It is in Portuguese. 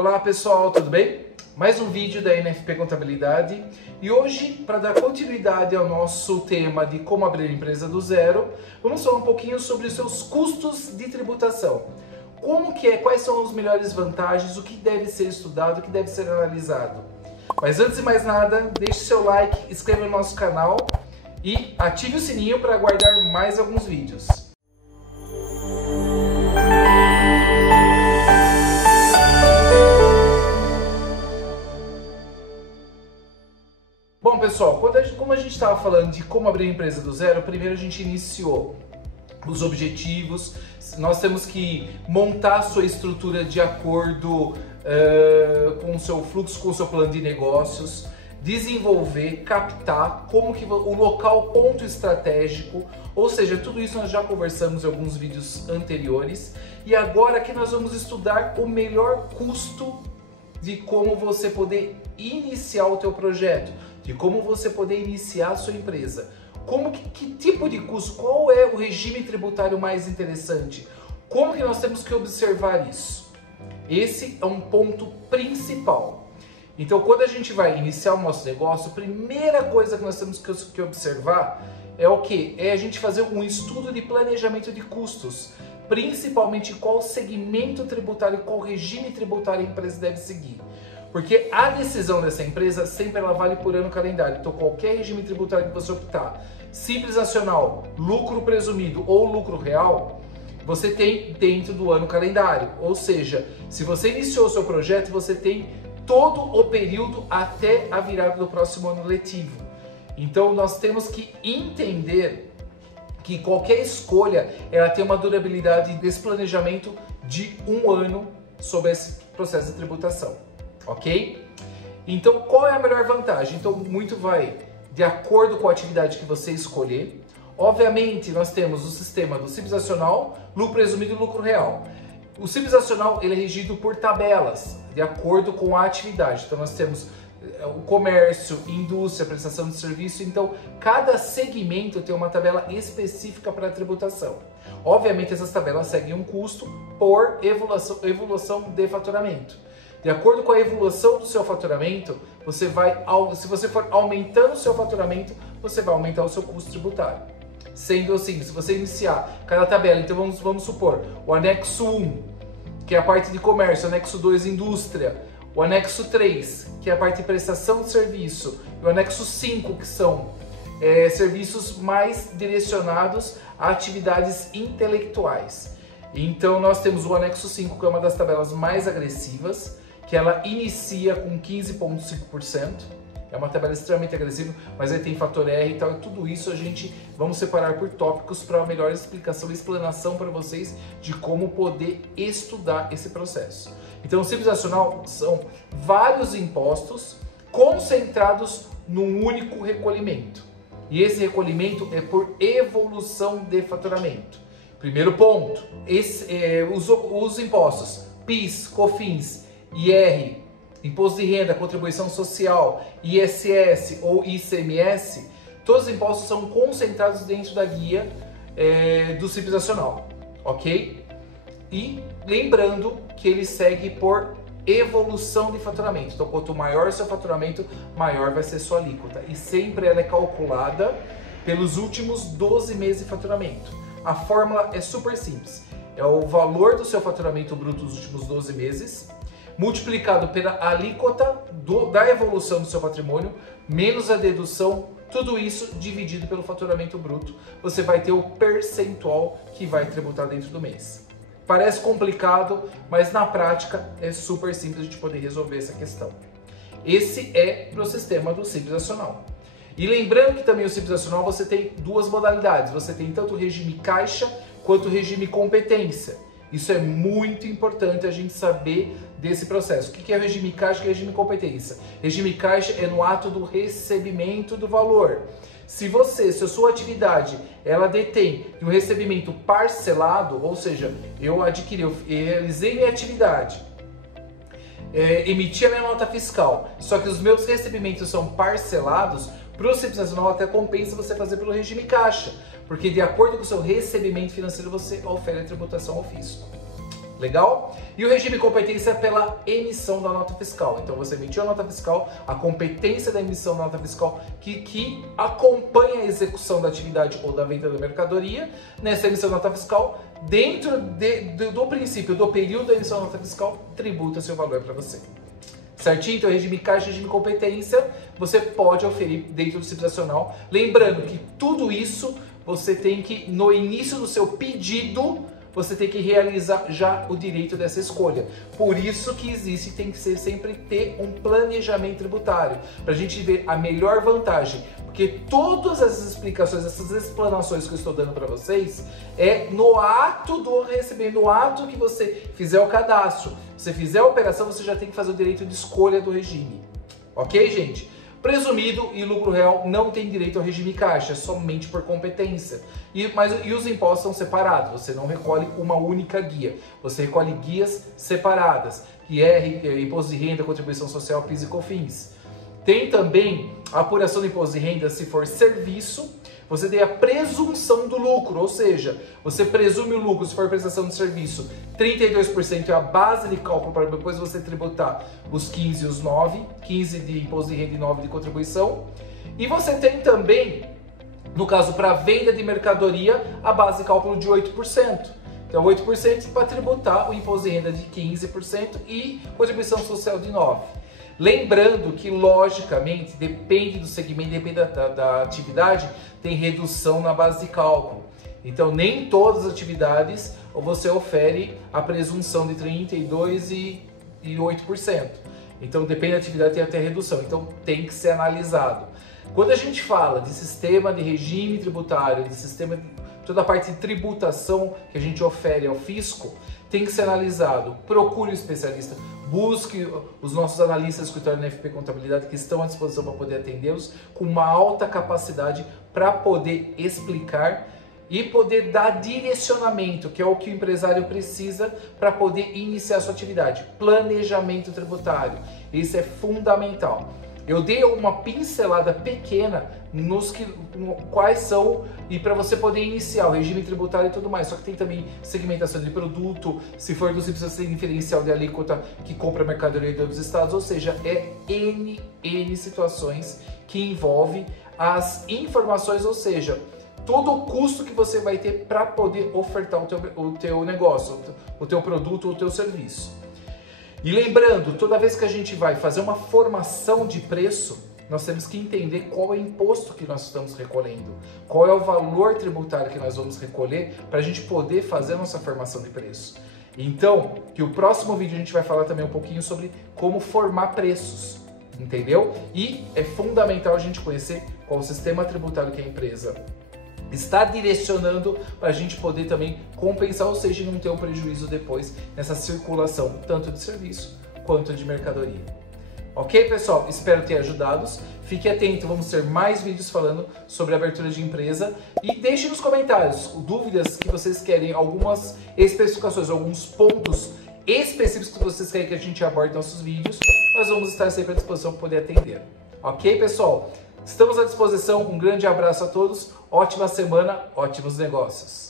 Olá pessoal, tudo bem? Mais um vídeo da NFP Contabilidade e hoje, para dar continuidade ao nosso tema de como abrir empresa do zero, vamos falar um pouquinho sobre os seus custos de tributação. Quais são as melhores vantagens, o que deve ser estudado, o que deve ser analisado. Mas antes de mais nada, deixe seu like, inscreva no nosso canal e ative o sininho para aguardar mais alguns vídeos. Bom pessoal, como a gente estava falando de como abrir empresa do zero, primeiro a gente iniciou os objetivos. Nós temos que montar a sua estrutura de acordo com o seu fluxo, com o seu plano de negócios, desenvolver, captar, o local, ponto estratégico, ou seja, tudo isso nós já conversamos em alguns vídeos anteriores. E agora aqui nós vamos estudar o melhor custo de como você poder iniciar o teu projeto, de como você poder iniciar a sua empresa. Que tipo de custo, qual é o regime tributário mais interessante? Como que nós temos que observar isso? Esse é um ponto principal. Então, quando a gente vai iniciar o nosso negócio, a primeira coisa que nós temos que observar é o quê? É a gente fazer um estudo de planejamento de custos, principalmente qual segmento tributário, qual regime tributário a empresa deve seguir. Porque a decisão dessa empresa sempre ela vale por ano calendário. Então qualquer regime tributário que você optar, Simples Nacional, lucro presumido ou lucro real, você tem dentro do ano calendário. Ou seja, se você iniciou o seu projeto, você tem todo o período até a virada do próximo ano letivo. Então nós temos que entender que qualquer escolha ela tem uma durabilidade desse planejamento de um ano sobre esse processo de tributação. Ok? Então, qual é a melhor vantagem? Então, muito vai de acordo com a atividade que você escolher. Obviamente, nós temos o sistema do Simples Nacional, lucro presumido e lucro real. O Simples Nacional ele é regido por tabelas, de acordo com a atividade. Então, nós temos o comércio, indústria, prestação de serviço. Então, cada segmento tem uma tabela específica para a tributação. Obviamente, essas tabelas seguem um custo por evolução de faturamento. De acordo com a evolução do seu faturamento, se você for aumentando o seu faturamento, você vai aumentar o seu custo tributário. Sendo assim, se você iniciar cada tabela, então vamos supor, o anexo 1, que é a parte de comércio, o anexo 2, indústria, o anexo 3, que é a parte de prestação de serviço, e o anexo 5, que são serviços mais direcionados a atividades intelectuais. Então nós temos o anexo 5, que é uma das tabelas mais agressivas, que ela inicia com 15,5%, é uma tabela extremamente agressiva, mas aí tem fator R e tal, e tudo isso vamos separar por tópicos para uma melhor explicação e explanação para vocês de como poder estudar esse processo. Então o Simples Nacional são vários impostos concentrados num único recolhimento, e esse recolhimento é por evolução de faturamento. Primeiro ponto, os impostos PIS, COFINS, IR, Imposto de Renda, Contribuição Social, ISS ou ICMS, todos os impostos são concentrados dentro da guia do Simples Nacional, ok? E lembrando que ele segue por evolução de faturamento. Então, quanto maior o seu faturamento, maior vai ser sua alíquota. E sempre ela é calculada pelos últimos 12 meses de faturamento. A fórmula é super simples. É o valor do seu faturamento bruto dos últimos 12 meses, multiplicado pela alíquota da evolução do seu patrimônio, menos a dedução, tudo isso dividido pelo faturamento bruto. Você vai ter o percentual que vai tributar dentro do mês. Parece complicado, mas na prática é super simples de poder resolver essa questão. Esse é para o sistema do Simples Nacional. E lembrando que também o Simples Nacional você tem duas modalidades. Você tem tanto o regime caixa quanto o regime competência. Isso é muito importante a gente saber desse processo. O que é o regime caixa e o regime competência? Regime caixa é no ato do recebimento do valor. Se a sua atividade, ela detém um recebimento parcelado, ou seja, eu realizei minha atividade, emiti a minha nota fiscal, só que os meus recebimentos são parcelados, para o Simples Nacional até compensa você fazer pelo regime caixa, porque de acordo com o seu recebimento financeiro você ofere a tributação ao fisco. Legal? E o regime de competência é pela emissão da nota fiscal. Então você emitiu a nota fiscal, a competência da emissão da nota fiscal que acompanha a execução da atividade ou da venda da mercadoria. Nessa emissão da nota fiscal, dentro do princípio do período da emissão da nota fiscal, tributa seu valor para você. Certinho? Então, regime caixa, regime competência, você pode oferir dentro do Simples Nacional. Lembrando que tudo isso você tem que, no início do seu pedido, você tem que realizar já o direito dessa escolha. Por isso que existe, tem que ser sempre ter um planejamento tributário, para a gente ver a melhor vantagem. Porque todas essas explicações, essas explanações que eu estou dando para vocês, é no ato do recebimento, no ato que você fizer o cadastro, você fizer a operação, você já tem que fazer o direito de escolha do regime. Ok, gente? Presumido e lucro real não tem direito ao regime caixa, somente por competência. E os impostos são separados, você não recolhe uma única guia, você recolhe guias separadas, que é imposto de renda, contribuição social, PIS e COFINS. Tem também a apuração do imposto de renda se for serviço, você tem a presunção do lucro, ou seja, você presume o lucro se for prestação de serviço, 32% é a base de cálculo para depois você tributar os 15 e os 9, 15 de imposto de renda e 9 de contribuição. E você tem também, no caso para venda de mercadoria, a base de cálculo de 8%. Então 8% para tributar o imposto de renda de 15% e contribuição social de 9%. Lembrando que, logicamente, depende do segmento, depende da atividade, tem redução na base de cálculo. Então, nem todas as atividades você ofere a presunção de 32% e 8%. Então, depende da atividade, tem até redução. Então, tem que ser analisado. Quando a gente fala de sistema de regime tributário, de sistema de toda a parte de tributação que a gente ofere ao fisco, tem que ser analisado. Procure um especialista. Busque os nossos analistas do escritório da NFP Contabilidade que estão à disposição para poder atendê-los com uma alta capacidade para poder explicar e poder dar direcionamento, que é o que o empresário precisa para poder iniciar sua atividade. Planejamento tributário. Isso é fundamental. Eu dei uma pincelada pequena quais são e para você poder iniciar o regime tributário e tudo mais. Só que tem também segmentação de produto, se for do simples assim, diferencial de alíquota que compra mercadoria de outros estados, ou seja, é N situações que envolve as informações, ou seja, todo o custo que você vai ter para poder ofertar o teu negócio, o teu produto ou o teu serviço. E lembrando, toda vez que a gente vai fazer uma formação de preço, nós temos que entender qual é o imposto que nós estamos recolhendo, qual é o valor tributário que nós vamos recolher para a gente poder fazer a nossa formação de preço. Então, que o próximo vídeo a gente vai falar também um pouquinho sobre como formar preços, entendeu? E é fundamental a gente conhecer qual o sistema tributário que a empresa está direcionando para a gente poder também compensar, ou seja, não ter um prejuízo depois nessa circulação, tanto de serviço quanto de mercadoria. Ok, pessoal? Espero ter ajudado. Fique atento, vamos ter mais vídeos falando sobre abertura de empresa. E deixe nos comentários dúvidas que vocês querem, algumas especificações, alguns pontos específicos que vocês querem que a gente aborde em nossos vídeos. Nós vamos estar sempre à disposição para poder atender. Ok, pessoal? Estamos à disposição. Um grande abraço a todos. Ótima semana, ótimos negócios.